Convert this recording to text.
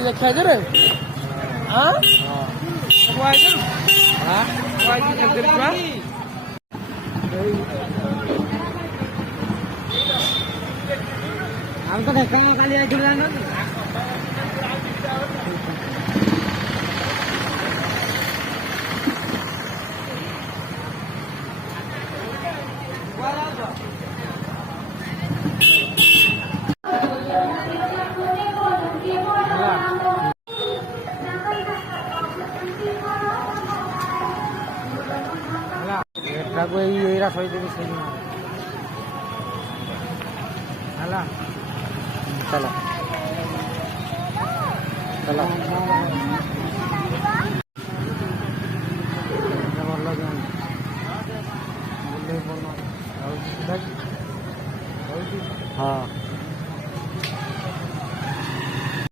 देखा इधर हाँ हम तो देखेंगे खाली आई खिलाना Lagu ini rasa itu bisa ni. Alah, salah, salah.